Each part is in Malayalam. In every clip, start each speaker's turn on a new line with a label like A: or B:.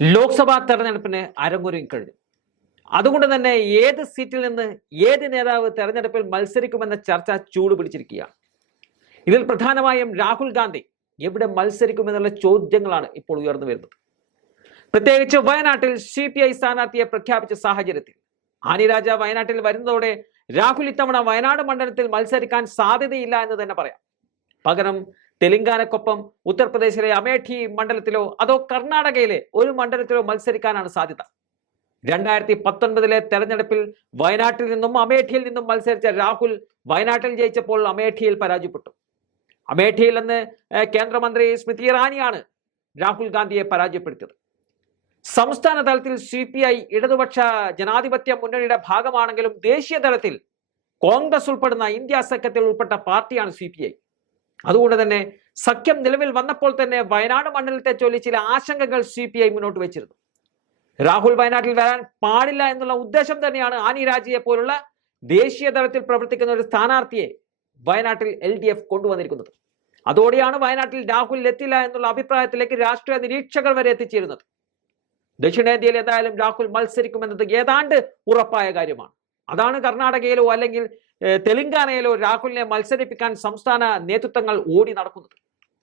A: ലോക്സഭാ തെരഞ്ഞെടുപ്പിന് അരങ്ങൊരുങ്ങി കഴിഞ്ഞു. അതുകൊണ്ട് തന്നെ ഏത് സീറ്റിൽ നിന്ന് ഏത് നേതാവ് തെരഞ്ഞെടുപ്പിൽ മത്സരിക്കുമെന്ന ചർച്ച ചൂട് പിടിച്ചിരിക്കുകയാണ്. ഇതിൽ പ്രധാനമായും രാഹുൽ ഗാന്ധി എവിടെ മത്സരിക്കുമെന്നുള്ള ചോദ്യങ്ങളാണ് ഇപ്പോൾ ഉയർന്നു വരുന്നത്. പ്രത്യേകിച്ച് വയനാട്ടിൽ സി പി ഐ സ്ഥാനാർത്ഥിയെ പ്രഖ്യാപിച്ച സാഹചര്യത്തിൽ ആനിരാജ വയനാട്ടിൽ വരുന്നതോടെ രാഹുൽ ഇത്തവണ വയനാട് മണ്ഡലത്തിൽ മത്സരിക്കാൻ സാധ്യതയില്ല എന്ന് തന്നെ പറയാം. പകരം തെലങ്കാനക്കൊപ്പം ഉത്തർപ്രദേശിലെ അമേഠി മണ്ഡലത്തിലോ അതോ കർണാടകയിലെ ഒരു മണ്ഡലത്തിലോ മത്സരിക്കാനാണ് സാധ്യത. രണ്ടായിരത്തി പത്തൊൻപതിലെ തെരഞ്ഞെടുപ്പിൽ വയനാട്ടിൽ നിന്നും അമേഠിയിൽ നിന്നും മത്സരിച്ച രാഹുൽ വയനാട്ടിൽ ജയിച്ചപ്പോൾ അമേഠിയിൽ പരാജയപ്പെട്ടു. അമേഠിയിൽ നിന്ന് കേന്ദ്രമന്ത്രി സ്മൃതി ഇറാനിയാണ് രാഹുൽ ഗാന്ധിയെ പരാജയപ്പെടുത്തിയത്. സംസ്ഥാന തലത്തിൽ സി പി ഐ ഇടതുപക്ഷ ജനാധിപത്യ മുന്നണിയുടെ ഭാഗമാണെങ്കിലും ദേശീയ തലത്തിൽ കോൺഗ്രസ് ഉൾപ്പെടുന്ന ഇന്ത്യ സഖ്യത്തിൽ ഉൾപ്പെട്ട പാർട്ടിയാണ് സി പി ഐ അതുകൊണ്ട് തന്നെ സഖ്യം നിലവിൽ വന്നപ്പോൾ തന്നെ വയനാട് മണ്ഡലത്തെ ചൊല്ലി ചില ആശങ്കകൾ സി പി ഐ മുന്നോട്ട് വെച്ചിരുന്നു. രാഹുൽ വയനാട്ടിൽ വരാൻ പാടില്ല എന്നുള്ള ഉദ്ദേശം തന്നെയാണ് ആനി രാജിയെ പോലുള്ള ദേശീയ തലത്തിൽ പ്രവർത്തിക്കുന്ന ഒരു സ്ഥാനാർത്ഥിയെ വയനാട്ടിൽ എൽ ഡി എഫ് കൊണ്ടുവന്നിരിക്കുന്നത്. അതോടെയാണ് വയനാട്ടിൽ രാഹുൽ എത്തില്ല എന്നുള്ള അഭിപ്രായത്തിലേക്ക് രാഷ്ട്രീയ നിരീക്ഷകർ വരെ എത്തിച്ചേരുന്നത്. ദക്ഷിണേന്ത്യയിൽ ഏതായാലും രാഹുൽ മത്സരിക്കുമെന്നത് ഏതാണ്ട് ഉറപ്പായ കാര്യമാണ്. അതാണ് കർണാടകയിലോ അല്ലെങ്കിൽ തെലങ്കാനയിലോ രാഹുലിനെ മത്സരിപ്പിക്കാൻ സംസ്ഥാന നേതൃത്വങ്ങൾ ഓടി നടക്കുന്നത്.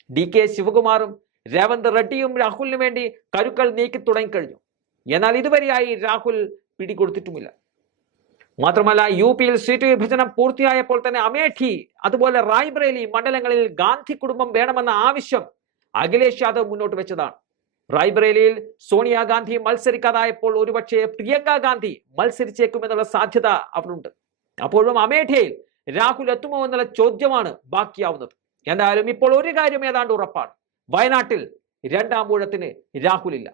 A: ഡി കെ ശിവകുമാറും രേവന്ത് റെഡ്ഡിയും രാഹുലിന് വേണ്ടി കരുക്കൾ നീക്കി തുടങ്ങിക്കഴിഞ്ഞു. എന്നാൽ ഇതുവരെയായി രാഹുൽ പിടികൊടുത്തിട്ടുമില്ല. മാത്രമല്ല യു പിയിൽ സീറ്റ് വിഭജനം പൂർത്തിയായപ്പോൾ തന്നെ അമേഠി അതുപോലെ റായ്ബറേലി മണ്ഡലങ്ങളിൽ ഗാന്ധി കുടുംബം വേണമെന്ന ആവശ്യം അഖിലേഷ് യാദവ് മുന്നോട്ട് വെച്ചതാണ്. റായ്ബറേലിയിൽ സോണിയാഗാന്ധി മത്സരിക്കാതായപ്പോൾ ഒരുപക്ഷെ പ്രിയങ്ക ഗാന്ധി മത്സരിച്ചേക്കുമെന്നുള്ള സാധ്യത അവിടുണ്ട്. അപ്പോഴും അമേഠയിൽ രാഹുൽ എത്തുമോ എന്നുള്ള ചോദ്യമാണ് ബാക്കിയാവുന്നത്. എന്തായാലും ഇപ്പോൾ ഒരു കാര്യം ഏതാണ്ട് ഉറപ്പാണ്. വയനാട്ടിൽ രണ്ടാം ഊഴത്തിന് രാഹുലില്ല